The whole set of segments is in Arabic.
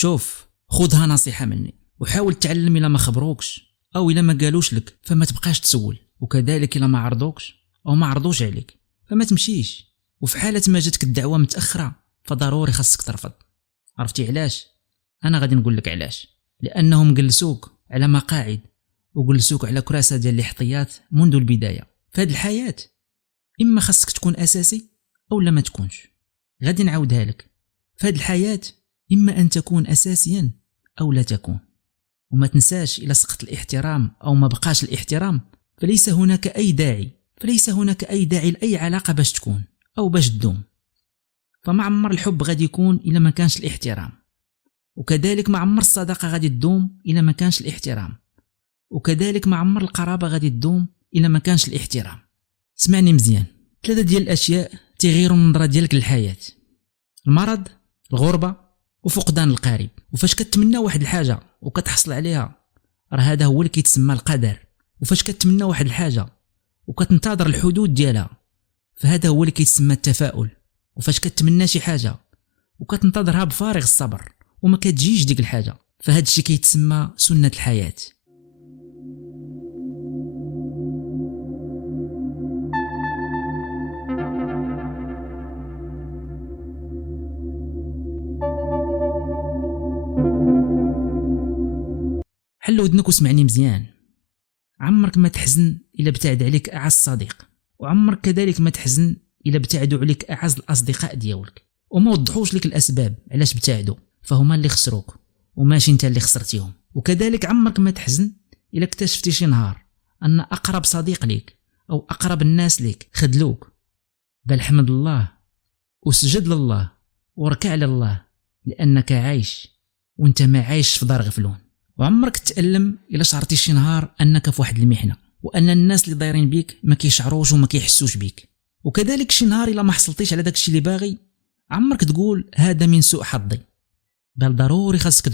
شوف، خذها نصيحة مني وحاول تعلم. إلا ما خبروكش أو إلا ما قالوش لك فما تبقاش تسول، وكذلك إلا ما عرضوكش أو ما عرضوش عليك فما تمشيش. وفي حالة ما جاتك الدعوة متأخرة فضروري خاصك ترفض. عرفتي علاش؟ أنا غادي نقول لك علاش. لأنهم جلسوك على مقاعد وجلسوك على كراسة ديال الاحتياط منذ البداية. فهاد الحياة إما خاصك تكون أساسي أو لا ما تكونش. غادي نعاودها لك، فهاد الحياة إما أن تكون أساسيا أو لا تكون. وما تنساش إلا سقط الاحترام أو ما بقاش الاحترام فليس هناك أي داعي لأي علاقة باش تكون أو باش تدوم. فما عمر الحب غادي يكون إلا ما كانش الاحترام، وكذلك ما عمر الصداقة غادي تدوم إلا ما كانش الاحترام، وكذلك ما عمر القرابة غادي تدوم إلا ما كانش الاحترام. اسمعني مزيان، 3 ديال الأشياء تغيروا النظرة ديالك للحياة: المرض، الغربة، وفقدان القارب. وفاش كتمنى واحد الحاجة وكتحصل عليها راه هذا هو اللي كيتسمى القدر. وفاش كتمنى واحد الحاجة وكتنتظر الحدود ديالها فهذا هو اللي كيتسمى التفاؤل. وفاش كتمنى شي حاجة وكتنتظرها بفارغ الصبر وما كتجيش ديك الحاجة فهاد الشيء كيتسمى سنة الحياة. حل ودنك واسمعني مزيان. عمرك ما تحزن إلا ابتعد عليك أعز صديق، وعمرك كذلك ما تحزن إلا ابتعدوا عليك أعز الأصدقاء ديالك وما وضحوش لك الأسباب علاش ابتعدوا، فهما اللي خسروك وماشي انت اللي خسرتيهم. وكذلك عمرك ما تحزن إلا اكتشفتي شي نهار أن أقرب صديق ليك أو أقرب الناس ليك خذلوك، بل حمد الله وسجد لله وركع لله لأنك عايش وانت ما عايش في دار غفلون. وعمرك تألم إلا شعرتي شي نهار أنك في واحد المحنة وأن الناس اللي دايرين بيك ما كيشعروش وما كيحسوش بيك. وكذلك شي نهار إلا ما حصلتيش على داكشي اللي باغي عمرك تقول هذا من سوء حظي، بل ضروري خاصك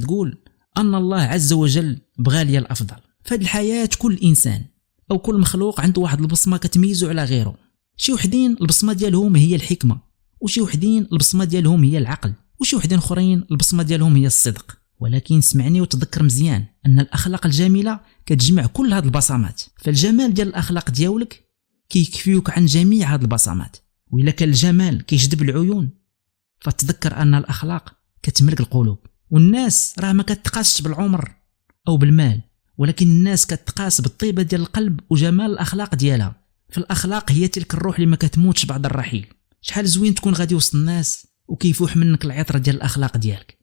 تقول أن الله عز وجل بغالي الأفضل. فهاد الحياة كل إنسان أو كل مخلوق عنده واحد البصمة كتميزه على غيره. شي وحدين البصمة ديالهم هي الحكمة، وشي وحدين البصمة ديالهم هي العقل، وشي وحدين اخرين البصمة ديالهم هي الصدق. ولكن سمعني وتذكر مزيان أن الأخلاق الجميلة كتجمع كل هاد البصمات. فالجمال ديال الأخلاق ديالك كيكفيوك عن جميع هاد البصمات. وإلا كان الجمال كيجذب العيون فتذكر أن الأخلاق كتملك القلوب. والناس راه ما كتقاسش بالعمر أو بالمال، ولكن الناس كتقاس بالطيبة ديال القلب وجمال الأخلاق ديالها. فالأخلاق هي تلك الروح اللي ما كتموتش بعد الرحيل. شحال زوين تكون غادي وسط الناس وكيفوح منك العطر ديال الأخلاق ديالك.